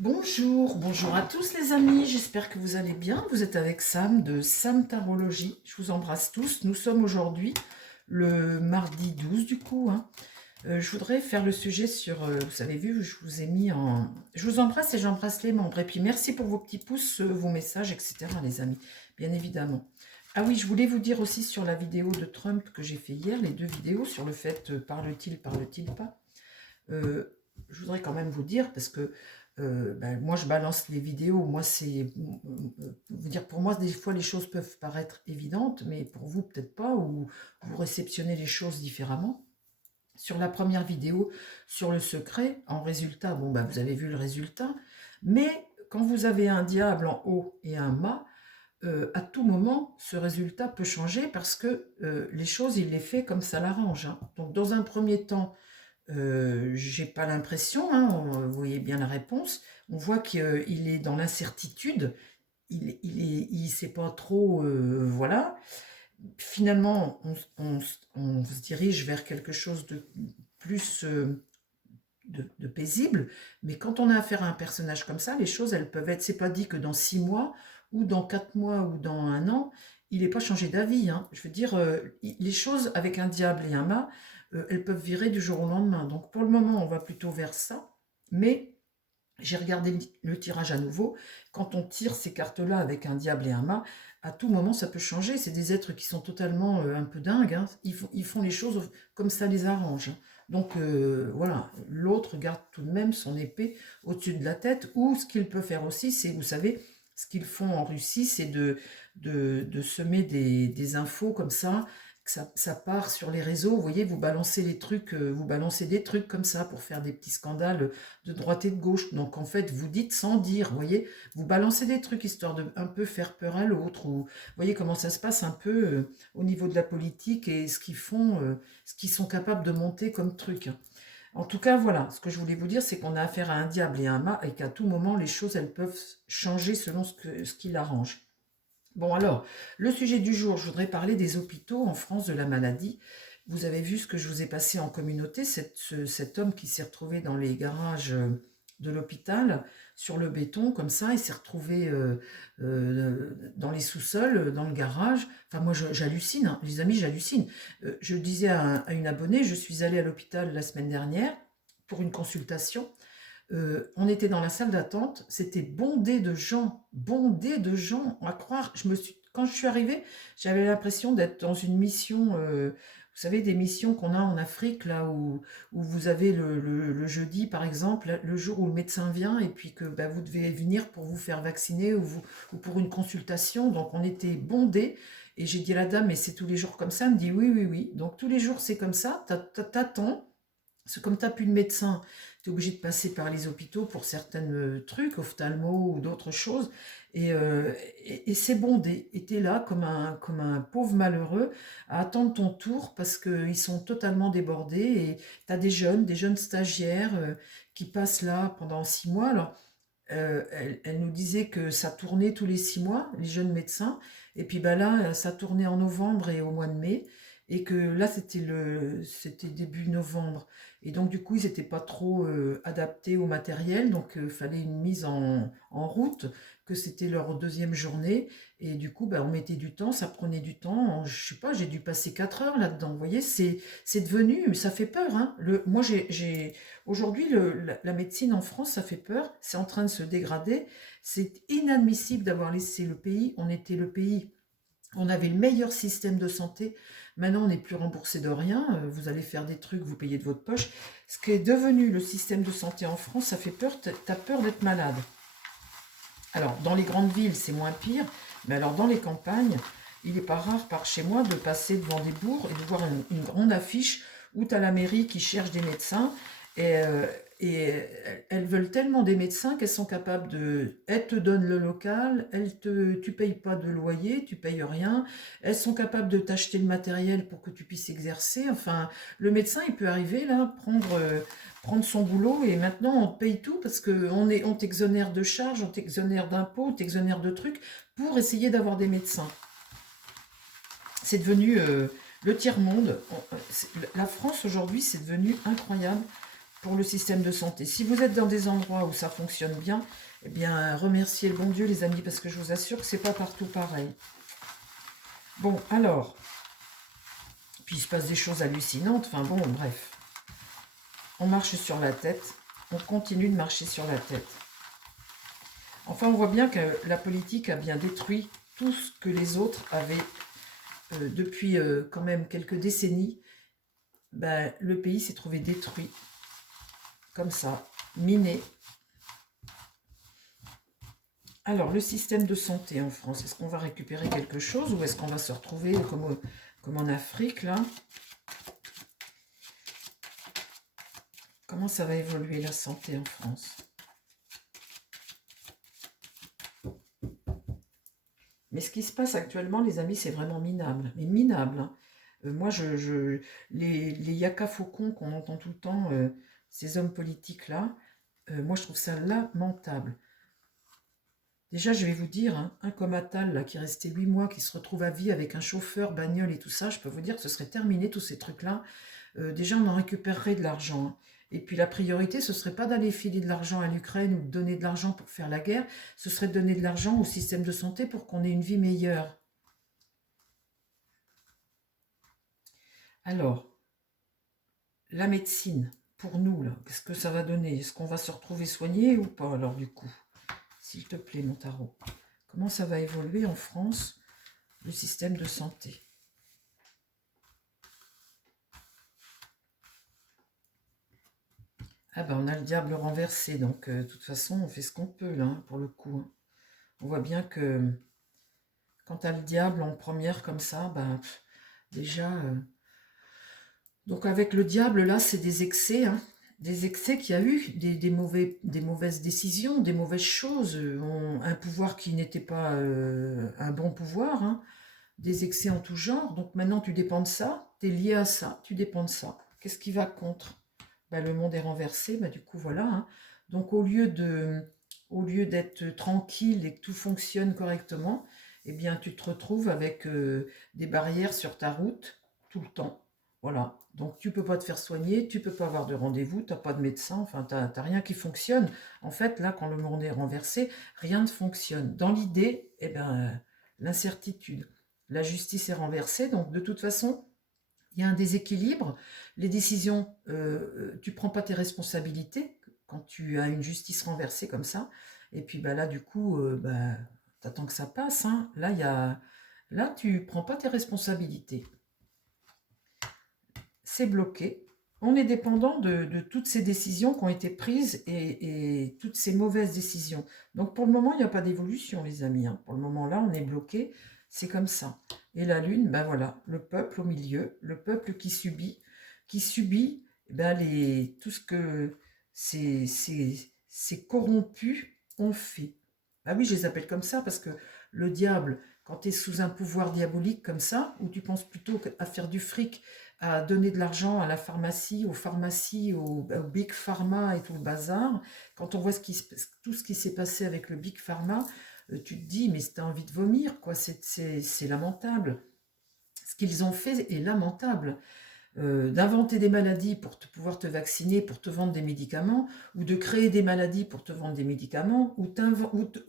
Bonjour, bonjour à tous les amis, j'espère que vous allez bien. Vous êtes avec Sam de Sam Tarologie. Je vous embrasse tous. Nous sommes aujourd'hui le mardi 12 du coup. Je voudrais faire le sujet sur, vous avez vu, je vous ai mis en... Je vous embrasse et j'embrasse les membres. Et puis merci pour vos petits pouces, vos messages, etc. les amis, bien évidemment. Ah oui, je voulais vous dire aussi sur la vidéo de Trump que j'ai fait hier, les deux vidéos sur le fait parle-t-il pas. Je voudrais quand même vous dire, parce que moi je balance les vidéos, moi c'est, vous dire pour moi des fois les choses peuvent paraître évidentes, mais pour vous peut-être pas, ou vous réceptionnez les choses différemment. Sur la première vidéo sur le secret, en résultat, vous avez vu le résultat, mais quand vous avez un diable en haut et un mât, à tout moment, ce résultat peut changer parce que les choses, il les fait comme ça l'arrange. Donc dans un premier temps, j'ai pas l'impression, vous voyez bien la réponse, on voit qu'il est dans l'incertitude, il sait pas trop, voilà. Finalement, on se dirige vers quelque chose de plus de paisible, mais quand on a affaire à un personnage comme ça, les choses, elles peuvent être, c'est pas dit que dans 6 mois, ou dans 4 mois, ou dans un an, il n'est pas changé d'avis. Je veux dire, les choses avec un diable et un mât, elles peuvent virer du jour au lendemain. Donc pour le moment, on va plutôt vers ça, mais j'ai regardé le tirage à nouveau. Quand on tire ces cartes-là avec un diable et un mât, à tout moment, ça peut changer. C'est des êtres qui sont totalement un peu dingues. Ils font les choses comme ça les arrange. Donc voilà, l'autre garde tout de même son épée au-dessus de la tête. Ou ce qu'il peut faire aussi, c'est, vous savez, ce qu'ils font en Russie, c'est de semer des infos comme ça, que ça part sur les réseaux. Vous voyez, vous balancez les trucs, vous balancez des trucs comme ça pour faire des petits scandales de droite et de gauche. Donc en fait, vous dites sans dire, vous voyez, vous balancez des trucs histoire de un peu faire peur à l'autre. Ou vous voyez comment ça se passe un peu au niveau de la politique et ce qu'ils font, ce qu'ils sont capables de monter comme truc. En tout cas, voilà, ce que je voulais vous dire, c'est qu'on a affaire à un diable et à un mât et qu'à tout moment, les choses, elles peuvent changer selon ce qui l'arrange. Bon alors, le sujet du jour, je voudrais parler des hôpitaux en France, de la maladie. Vous avez vu ce que je vous ai passé en communauté, cet homme qui s'est retrouvé dans les garages de l'hôpital, sur le béton, comme ça, il s'est retrouvé dans les sous-sols, dans le garage. Enfin, moi, j'hallucine, les amis, j'hallucine. Je disais à une abonnée, je suis allée à l'hôpital la semaine dernière pour une consultation. On était dans la salle d'attente, c'était bondé de gens, à croire. Quand je suis arrivée, j'avais l'impression d'être dans une mission, vous savez, des missions qu'on a en Afrique, là où vous avez le jeudi, par exemple, le jour où le médecin vient et puis que vous devez venir pour vous faire vacciner ou pour une consultation. Donc on était bondés. Et j'ai dit à la dame, mais c'est tous les jours comme ça? Elle me dit, oui, oui, oui. Donc tous les jours c'est comme ça, t'attends. Parce que comme tu n'as plus de médecin, tu es obligé de passer par les hôpitaux pour certains trucs, ophtalmo ou d'autres choses. Et c'est bondé. Et tu es là comme un pauvre malheureux à attendre ton tour parce qu'ils sont totalement débordés. Et tu as des jeunes stagiaires qui passent là pendant 6 mois. Alors, elle nous disait que ça tournait tous les 6 mois, les jeunes médecins. Et puis là, ça tournait en novembre et au mois de mai. Et que là, c'était début novembre. Et donc, du coup, ils n'étaient pas trop adaptés au matériel. Donc, il fallait une mise en route, que c'était leur deuxième journée. Et du coup, on mettait du temps, ça prenait du temps. Je sais pas, j'ai dû passer 4 heures là-dedans. Vous voyez, c'est devenu, ça fait peur. Moi, aujourd'hui, la médecine en France, ça fait peur. C'est en train de se dégrader. C'est inadmissible d'avoir laissé le pays. On était le pays, on avait le meilleur système de santé. Maintenant, on n'est plus remboursé de rien. Vous allez faire des trucs, vous payez de votre poche. Ce qui est devenu le système de santé en France, ça fait peur. T'as peur d'être malade. Alors, dans les grandes villes, c'est moins pire. Mais alors, dans les campagnes, il n'est pas rare par chez moi de passer devant des bourgs et de voir une grande affiche où tu as la mairie qui cherche des médecins. Et, euh, et elles veulent tellement des médecins qu'elles sont capables de... Elles te donnent le local, tu payes pas de loyer, tu payes rien. Elles sont capables de t'acheter le matériel pour que tu puisses exercer. Enfin, le médecin, il peut arriver là, prendre son boulot et maintenant on te paye tout parce on t'exonère de charges, on t'exonère d'impôts, on t'exonère de trucs pour essayer d'avoir des médecins. C'est devenu le tiers-monde. La France aujourd'hui, c'est devenu incroyable. pour le système de santé. Si vous êtes dans des endroits où ça fonctionne bien, eh bien, remerciez le bon Dieu, les amis, parce que je vous assure que c'est pas partout pareil. Bon, alors, puis il se passe des choses hallucinantes, enfin bon, bref. On marche sur la tête, on continue de marcher sur la tête. Enfin, on voit bien que la politique a bien détruit tout ce que les autres avaient depuis quand même quelques décennies. Ben, le pays s'est trouvé détruit, comme ça, miné. Alors, le système de santé en France, est-ce qu'on va récupérer quelque chose ou est-ce qu'on va se retrouver comme en Afrique, là? Comment ça va évoluer la santé en France? Mais ce qui se passe actuellement, les amis, c'est vraiment minable. Mais minable, hein. Moi, les yaka faucons qu'on entend tout le temps, ces hommes politiques-là, moi, je trouve ça lamentable. Déjà, je vais vous dire, hein, un comme Attal, là, qui est resté 8 mois, qui se retrouve à vie avec un chauffeur, bagnole et tout ça, je peux vous dire que ce serait terminé, tous ces trucs-là. Déjà, on en récupérerait de l'argent, hein. Et puis la priorité, ce serait pas d'aller filer de l'argent à l'Ukraine ou de donner de l'argent pour faire la guerre, ce serait de donner de l'argent au système de santé pour qu'on ait une vie meilleure. Alors, la médecine, pour nous, là, qu'est-ce que ça va donner? Est-ce qu'on va se retrouver soigné ou pas, alors, du coup? S'il te plaît, mon tarot. Comment ça va évoluer en France, le système de santé? Ah ben, on a le diable renversé, donc de toute façon, on fait ce qu'on peut, là, hein, pour le coup, hein. On voit bien que quand t'as le diable en première comme ça, ben, déjà... donc avec le diable, là, c'est des excès, hein. Des excès qu'il y a eu, des mauvaises décisions, des mauvaises choses, un pouvoir qui n'était pas un bon pouvoir, hein, des excès en tout genre. Donc maintenant, tu dépends de ça, tu es lié à ça, tu dépends de ça. Qu'est-ce qui va contre? Ben, le monde est renversé, ben, du coup, voilà, hein. Donc au lieu d'être tranquille et que tout fonctionne correctement, eh bien, tu te retrouves avec des barrières sur ta route tout le temps. Voilà. Donc, tu peux pas te faire soigner, tu peux pas avoir de rendez-vous, tu n'as pas de médecin, enfin, tu n'as rien qui fonctionne. En fait, là, quand le monde est renversé, rien ne fonctionne. Dans l'idée, eh ben, l'incertitude. La justice est renversée, donc de toute façon, il y a un déséquilibre. Les décisions, tu prends pas tes responsabilités quand tu as une justice renversée comme ça. Et puis bah, là, du coup, bah, tu attends que ça passe, hein. Là, tu prends pas tes responsabilités. C'est bloqué. On est dépendant de toutes ces décisions qui ont été prises et toutes ces mauvaises décisions. Donc pour le moment, il n'y a pas d'évolution, les amis, hein. Pour le moment, là, on est bloqué. C'est comme ça. Et la Lune, ben voilà, le peuple au milieu, le peuple qui subit ben tout ce que ces corrompus ont fait. Ah oui, je les appelle comme ça parce que le diable, quand tu es sous un pouvoir diabolique comme ça, où tu penses plutôt à faire du fric, à donner de l'argent à la pharmacie, aux pharmacies, au Big Pharma et tout le bazar, quand on voit tout ce qui s'est passé avec le Big Pharma, tu te dis, mais t'as envie de vomir, quoi. C'est lamentable. Ce qu'ils ont fait est lamentable. D'inventer des maladies pour pouvoir te vacciner, pour te vendre des médicaments, ou de créer des maladies pour te vendre des médicaments, ou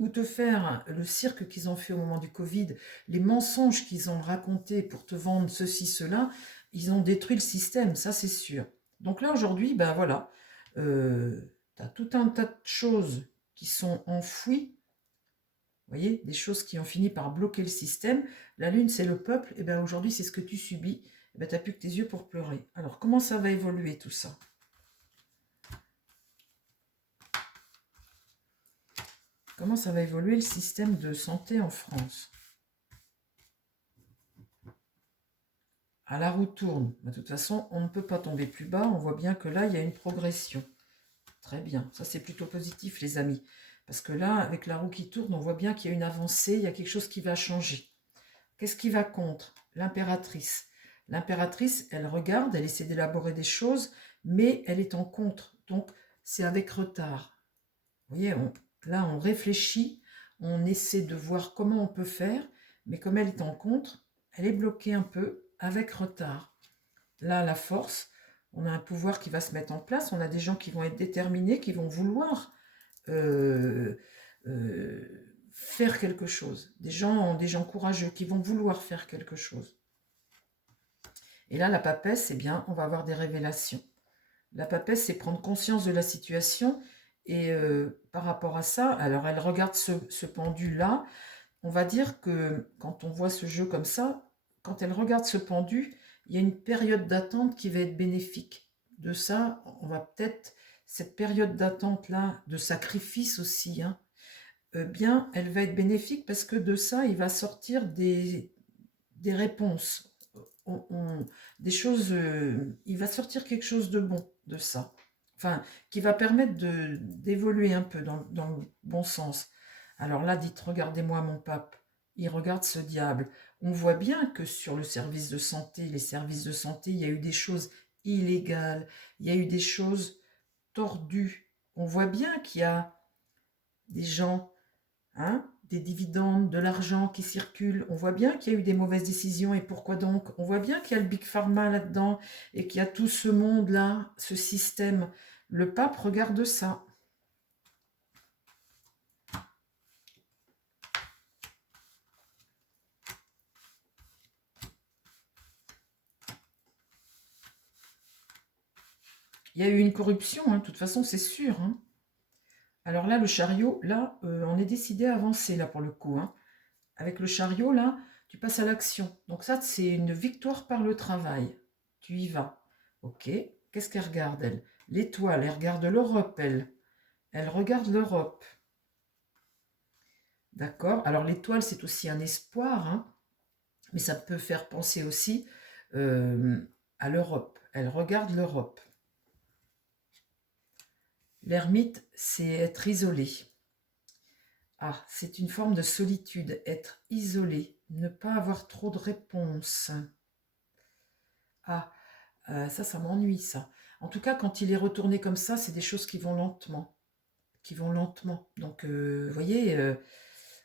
te faire le cirque qu'ils ont fait au moment du Covid, les mensonges qu'ils ont racontés pour te vendre ceci, cela, ils ont détruit le système, ça c'est sûr. Donc là aujourd'hui, ben voilà, tu as tout un tas de choses qui sont enfouies. Vous voyez, des choses qui ont fini par bloquer le système. La Lune, c'est le peuple. Et bien aujourd'hui, c'est ce que tu subis. Et bien, tu n'as plus que tes yeux pour pleurer. Alors, comment ça va évoluer tout ça? Comment ça va évoluer le système de santé en France? À la roue tourne. De toute façon, on ne peut pas tomber plus bas. On voit bien que là, il y a une progression. Très bien. Ça, c'est plutôt positif, les amis. Parce que là, avec la roue qui tourne, on voit bien qu'il y a une avancée. Il y a quelque chose qui va changer. Qu'est-ce qui va contre? L'impératrice. L'impératrice, elle regarde, elle essaie d'élaborer des choses, mais elle est en contre. Donc, c'est avec retard. Vous voyez, là, on réfléchit, on essaie de voir comment on peut faire, mais comme elle est en contre, elle est bloquée un peu avec retard. Là, la force, On a un pouvoir qui va se mettre en place, on a des gens qui vont être déterminés, qui vont vouloir euh, faire quelque chose. Des gens courageux qui vont vouloir faire quelque chose. Et là, la papesse, eh bien, on va avoir des révélations. La papesse, c'est prendre conscience de la situation et par rapport à ça, alors elle regarde ce pendu-là. On va dire que quand on voit ce jeu comme ça, quand elle regarde ce pendu, il y a une période d'attente qui va être bénéfique. De ça, on va peut-être, cette période d'attente-là, de sacrifice aussi, hein, bien, elle va être bénéfique parce que de ça, il va sortir des réponses, des choses, il va sortir quelque chose de bon de ça. Enfin, qui va permettre d'évoluer un peu dans le bon sens. Alors là, dites, regardez-moi mon pape, il regarde ce diable. On voit bien que sur le service de santé, les services de santé, il y a eu des choses illégales, il y a eu des choses tordues. On voit bien qu'il y a des gens, hein, des dividendes, de l'argent qui circule. On voit bien qu'il y a eu des mauvaises décisions et pourquoi donc? On voit bien qu'il y a le Big Pharma là-dedans et qu'il y a tout ce monde-là, ce système. Le pape regarde ça. Il y a eu une corruption, hein, de toute façon, c'est sûr. Hein. Alors là, le chariot, là, on est décidé à avancer, là, pour le coup. Hein. Avec le chariot, là, tu passes à l'action. Donc ça, c'est une victoire par le travail. Tu y vas. Ok. Qu'est-ce qu'elle regarde, elle? L'étoile, elle regarde l'Europe, elle. Elle regarde l'Europe. D'accord? Alors l'étoile, c'est aussi un espoir, hein, mais ça peut faire penser aussi à l'Europe. Elle regarde l'Europe. L'ermite, c'est être isolé. Ah, c'est une forme de solitude, être isolé, ne pas avoir trop de réponses. Ah, ça m'ennuie, ça. En tout cas, quand il est retourné comme ça, c'est des choses qui vont lentement. Qui vont lentement. Donc, vous voyez,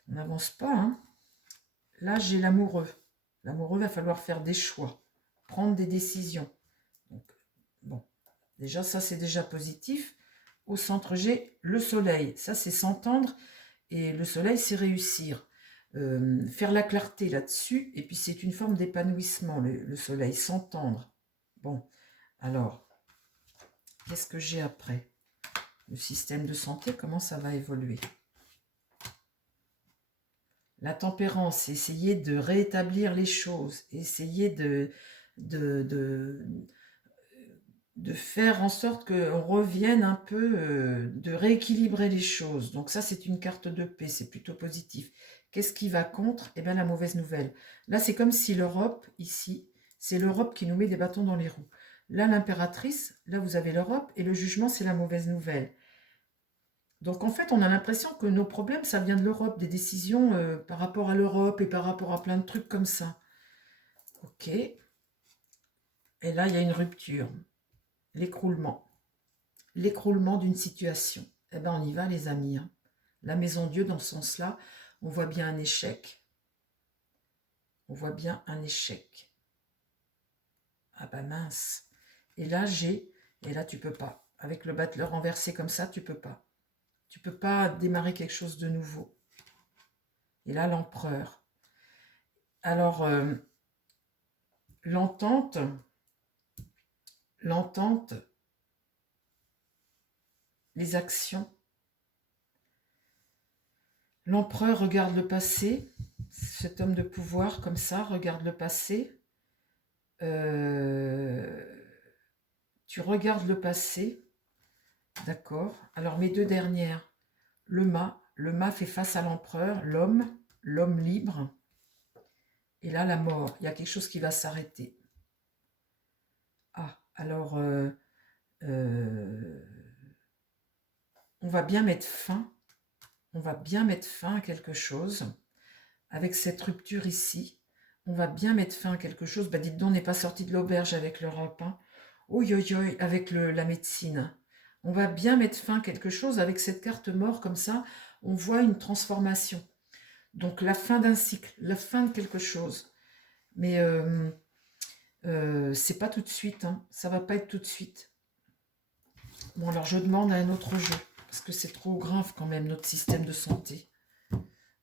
on n'avance pas. Hein. Là, j'ai l'amoureux. L'amoureux, va falloir faire des choix, prendre des décisions. Donc, bon, déjà, ça, c'est déjà positif. Au centre, j'ai le soleil. Ça, c'est s'entendre. Et le soleil, c'est réussir. Faire la clarté là-dessus. Et puis, c'est une forme d'épanouissement, le soleil, s'entendre. Bon, alors, qu'est-ce que j'ai après? Le système de santé, comment ça va évoluer? La tempérance, essayer de rétablir les choses, essayer de faire en sorte qu'on revienne un peu, de rééquilibrer les choses. Donc ça, c'est une carte de paix, c'est plutôt positif. Qu'est-ce qui va contre? Eh bien, la mauvaise nouvelle. Là, c'est comme si l'Europe, ici, c'est l'Europe qui nous met des bâtons dans les roues. Là, l'impératrice, là, vous avez l'Europe, et le jugement, c'est la mauvaise nouvelle. Donc en fait, on a l'impression que nos problèmes, ça vient de l'Europe, des décisions par rapport à l'Europe et par rapport à plein de trucs comme ça. Ok. Et là, il y a une rupture, l'écroulement. L'écroulement d'une situation. Eh bien, on y va, les amis. Hein. La maison Dieu, dans ce sens-là, on voit bien un échec. On voit bien un échec. Ah bah mince. Et là, et là, tu peux pas. Avec le battleur renversé comme ça, tu peux pas. Tu peux pas démarrer quelque chose de nouveau. Et là, l'empereur. Alors, l'entente, les actions. L'empereur regarde le passé, cet homme de pouvoir comme ça regarde le passé. Tu regardes le passé, d'accord. Alors mes deux dernières, le mât fait face à l'empereur, l'homme libre. Et là la mort, il y a quelque chose qui va s'arrêter. Ah, alors on va bien mettre fin. On va bien mettre fin à quelque chose. Avec cette rupture ici, on va bien mettre fin à quelque chose. Bah dites donc, on n'est pas sorti de l'auberge avec l'Europe. Hein. Oui, avec la médecine. On va bien mettre fin à quelque chose. Avec cette carte mort comme ça, on voit une transformation. Donc la fin d'un cycle, la fin de quelque chose. Mais C'est pas tout de suite, hein. Ça va pas être tout de suite. Bon, alors je demande à un autre jeu, parce que c'est trop grave quand même, notre système de santé.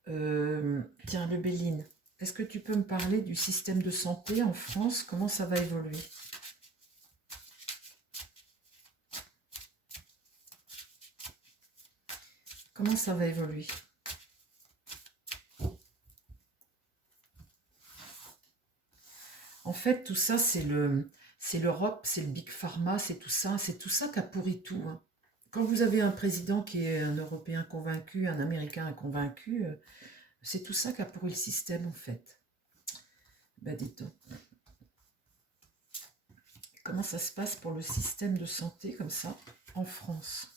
Tiens, le Béline, est-ce que tu peux me parler du système de santé en France? Comment ça va évoluer? Comment ça va évoluer? En fait, tout ça, c'est l'Europe, c'est le Big Pharma, c'est tout ça qui a pourri tout, hein. Quand vous avez un président qui est un Européen convaincu, un Américain convaincu, c'est tout ça qui a pourri le système, en fait. Ben, dites donc. Comment ça se passe pour le système de santé, comme ça, en France?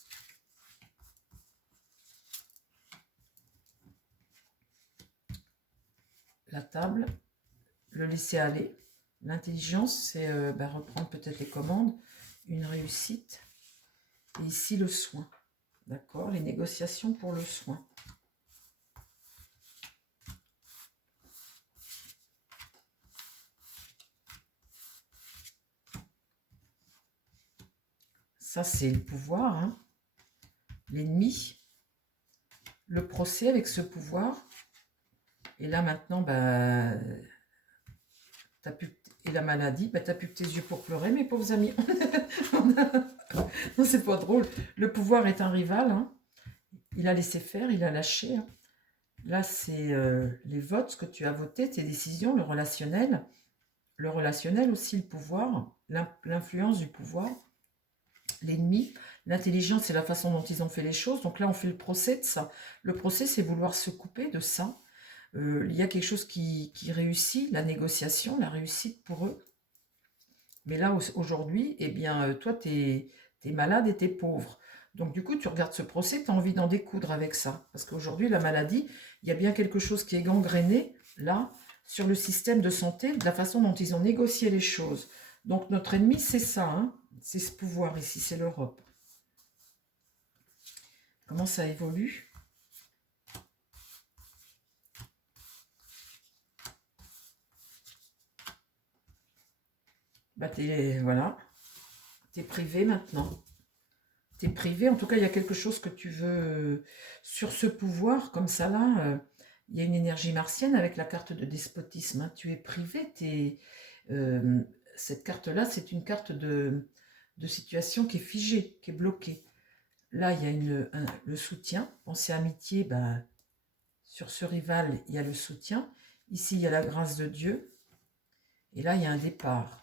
La table, le laisser aller. L'intelligence, c'est reprendre peut-être les commandes. Une réussite. Et ici, le soin. D'accord? Les négociations pour le soin. Ça, c'est le pouvoir, hein. L'ennemi. Le procès avec ce pouvoir. Et là, maintenant, t'as plus... Et la maladie, t'as plus que tes yeux pour pleurer, mes pauvres amis. Non, c'est pas drôle. Le pouvoir est un rival, hein. Il a laissé faire, il a lâché, hein. Là, c'est les votes, ce que tu as voté, tes décisions, le relationnel. Le relationnel aussi, le pouvoir, l'influence du pouvoir. L'ennemi, l'intelligence, c'est la façon dont ils ont fait les choses. Donc là, on fait le procès de ça. Le procès, c'est vouloir se couper de ça. Il y a quelque chose qui réussit, la négociation, la réussite pour eux. Mais là, aujourd'hui, eh bien, toi, tu es malade et tu es pauvre. Donc, du coup, tu regardes ce procès, tu as envie d'en découdre avec ça. Parce qu'aujourd'hui, la maladie, il y a bien quelque chose qui est gangréné, là, sur le système de santé, de la façon dont ils ont négocié les choses. Donc, notre ennemi, c'est ça, hein. C'est ce pouvoir ici, c'est l'Europe. Comment ça évolue? Voilà, t'es privé maintenant. T'es privé, en tout cas, il y a quelque chose que tu veux sur ce pouvoir, comme ça là. Il y a une énergie martienne avec la carte de despotisme, hein. Tu es privé, euh, cette carte-là, c'est une carte de situation qui est figée, qui est bloquée. Là, il y a le soutien. Pensez amitié, sur ce rival, il y a le soutien. Ici, il y a la grâce de Dieu. Et là, il y a un départ.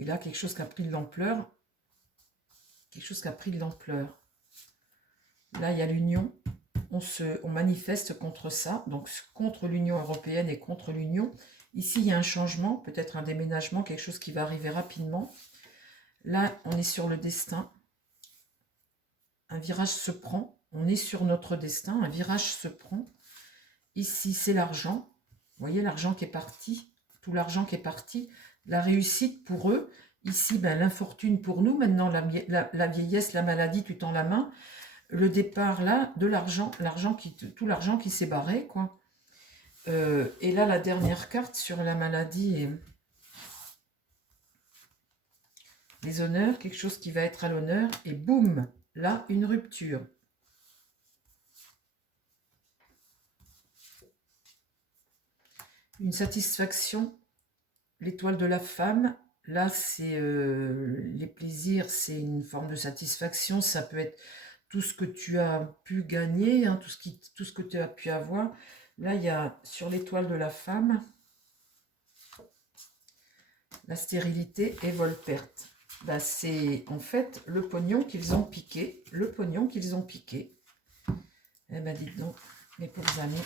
Et là, quelque chose qui a pris de l'ampleur. Quelque chose qui a pris de l'ampleur. Là, il y a l'union. On manifeste contre ça, donc contre l'Union européenne et contre l'Union. Ici, il y a un changement, peut-être un déménagement, quelque chose qui va arriver rapidement. Là, on est sur le destin. Un virage se prend. On est sur notre destin. Un virage se prend. Ici, c'est l'argent. Vous voyez l'argent qui est parti. Tout l'argent qui est parti. La réussite pour eux. Ici, l'infortune pour nous. Maintenant, la vieillesse, la maladie, tu tends la main. Le départ, là, de l'argent. Tout l'argent qui s'est barré, quoi. Et là, la dernière carte sur la maladie et les honneurs, quelque chose qui va être à l'honneur. Et boum, là, une rupture. Une satisfaction, l'étoile de la femme. Là, c'est les plaisirs, c'est une forme de satisfaction. Ça peut être tout ce que tu as pu gagner, hein, tout ce que tu as pu avoir. Là, il y a sur l'étoile de la femme, la stérilité et vol-perte. C'est en fait le pognon qu'ils ont piqué. Le pognon qu'ils ont piqué. Eh bien, dites donc, mes pauvres amis.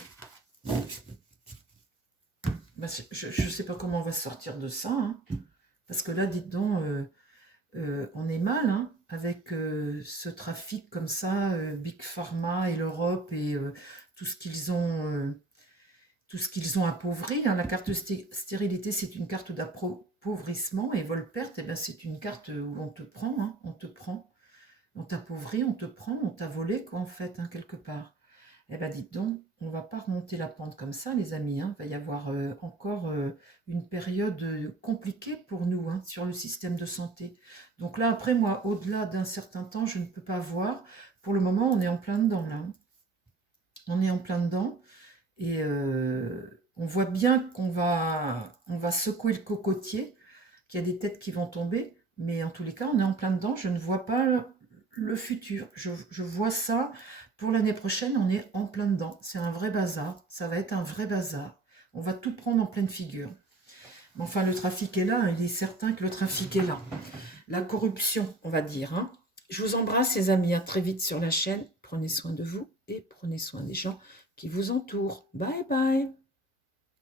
Je ne sais pas comment on va sortir de ça, hein, parce que là, dites donc, on est mal, hein, avec ce trafic comme ça, Big Pharma et l'Europe et tout ce qu'ils ont, appauvri, hein. La carte stérilité, c'est une carte d'appauvrissement, et vol-perte, c'est une carte où on te prend, hein, on t'appauvrit, on te prend, on t'a volé, quoi, en fait, hein, quelque part. Eh bien, dites donc, on va pas remonter la pente comme ça, les amis, hein. Il va y avoir encore une période compliquée pour nous, hein, sur le système de santé. Donc là, après, moi, au-delà d'un certain temps, je ne peux pas voir. Pour le moment, on est en plein dedans, là, hein. On est en plein dedans. Et on voit bien on va secouer le cocotier, qu'il y a des têtes qui vont tomber, mais en tous les cas, on est en plein dedans. Je ne vois pas le futur. Je vois ça pour l'année prochaine, on est en plein dedans. C'est un vrai bazar. Ça va être un vrai bazar. On va tout prendre en pleine figure. Mais enfin, le trafic est là, hein. Il est certain que le trafic est là. La corruption, on va dire, hein. Je vous embrasse, les amis. À très vite sur la chaîne. Prenez soin de vous et prenez soin des gens qui vous entourent. Bye bye.